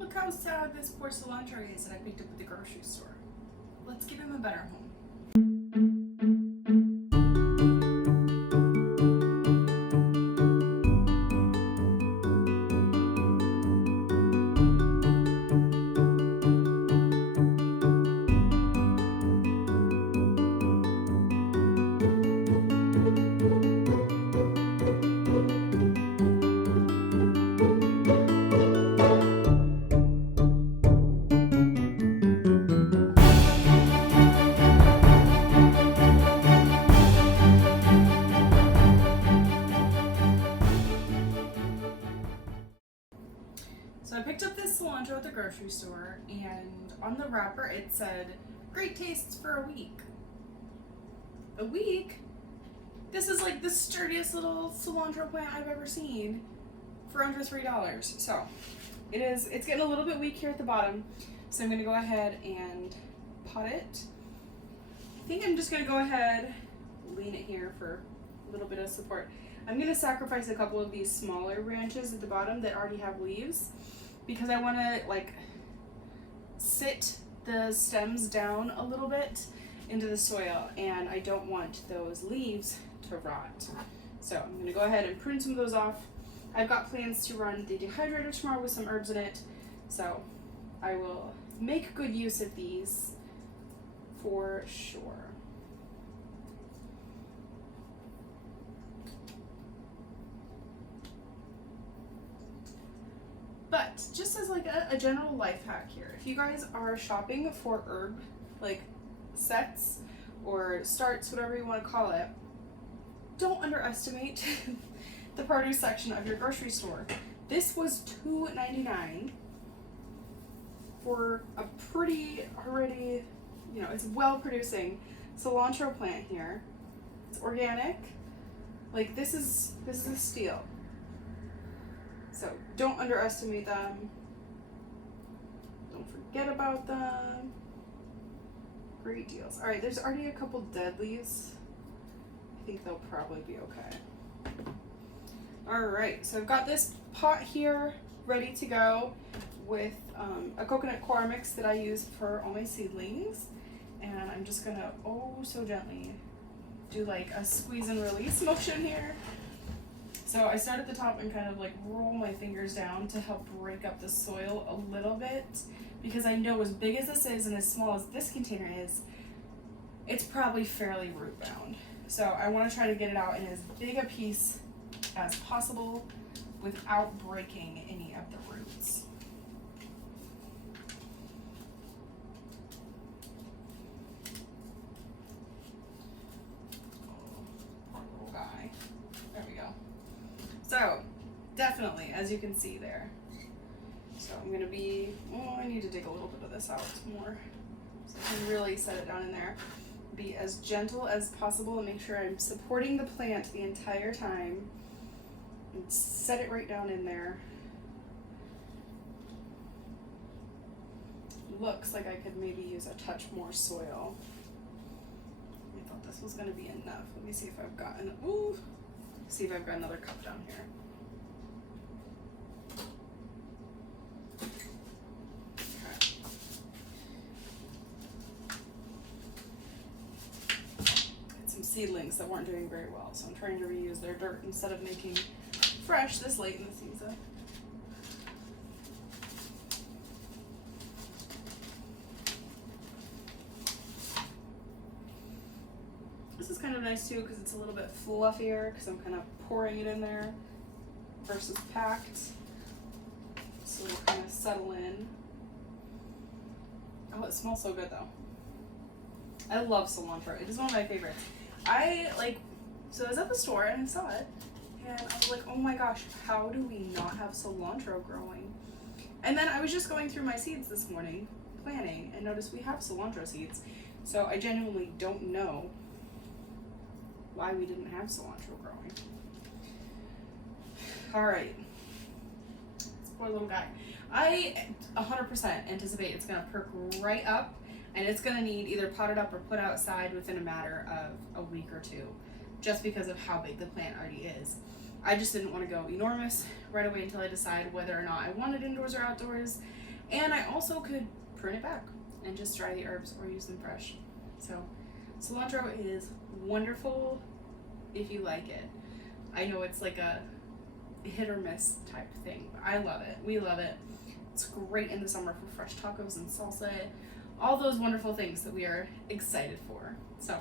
Look how sad this poor cilantro is that I picked up at the grocery store. Let's give him a better home. So I picked up this cilantro at the grocery store, and on the wrapper it said, "Great tastes for a week." A week? This is like the sturdiest little cilantro plant I've ever seen for under $3. So it's getting a little bit weak here at the bottom. So I'm gonna go ahead and pot it. I think I'm just gonna go ahead, lean it here for a little bit of support. I'm gonna sacrifice a couple of these smaller branches at the bottom that already have leaves, because I wanna like sit the stems down a little bit into the soil, and I don't want those leaves to rot. So I'm gonna go ahead and prune some of those off. I've got plans to run the dehydrator tomorrow with some herbs in it, so I will make good use of these for sure. But just as like a general life hack here, if you guys are shopping for herb like sets or starts, whatever you want to call it, don't underestimate the produce section of your grocery store. This was $2.99 for a pretty already, it's well producing cilantro plant here. It's organic. Like this is a steal. So don't underestimate them. Don't forget about them. Great deals. All right, there's already a couple dead leaves. I think they'll probably be okay. All right, so I've got this pot here ready to go with a coconut coir mix that I use for all my seedlings. And I'm just gonna, oh so gently, do like a squeeze and release motion here. So I start at the top and kind of like roll my fingers down to help break up the soil a little bit, because I know as big as this is and as small as this container is, it's probably fairly root bound. So I want to try to get it out in as big a piece as possible without breaking any of the roots. Poor little guy. There we go. So, definitely, as you can see there. So I'm gonna be, I need to dig a little bit of this out more, so I can really set it down in there. Be as gentle as possible and make sure I'm supporting the plant the entire time. And set it right down in there. Looks like I could maybe use a touch more soil. I thought this was gonna be enough. Let me see if I've got see if I've got another cup down here. Okay. Got some seedlings that weren't doing very well, so I'm trying to reuse their dirt instead of making fresh this late in the season. This is kind of nice too because it's a little bit fluffier because I'm kind of pouring it in there versus packed, so it'll kind of settle in. Oh, it smells so good though. I love cilantro. It is one of my favorites. So I was at the store and I saw it, and I was like, oh my gosh, how do we not have cilantro growing? And then I was just going through my seeds this morning, planting, and noticed we have cilantro seeds. So I genuinely don't know why we didn't have cilantro growing. All right, this poor little guy. I 100% anticipate it's gonna perk right up, and it's gonna need either potted up or put outside within a matter of a week or two, just because of how big the plant already is. I just didn't want to go enormous right away until I decide whether or not I want it indoors or outdoors. And I also could prune it back and just dry the herbs or use them fresh. So cilantro is wonderful if you like it. I know it's like a hit or miss type thing, but I love it. We love it. It's great in the summer for fresh tacos and salsa, all those wonderful things that we are excited for. So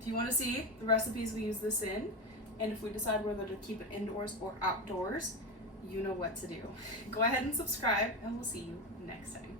if you want to see the recipes we use this in, and if we decide whether to keep it indoors or outdoors, you know what to do. Go ahead and subscribe, and we'll see you next time.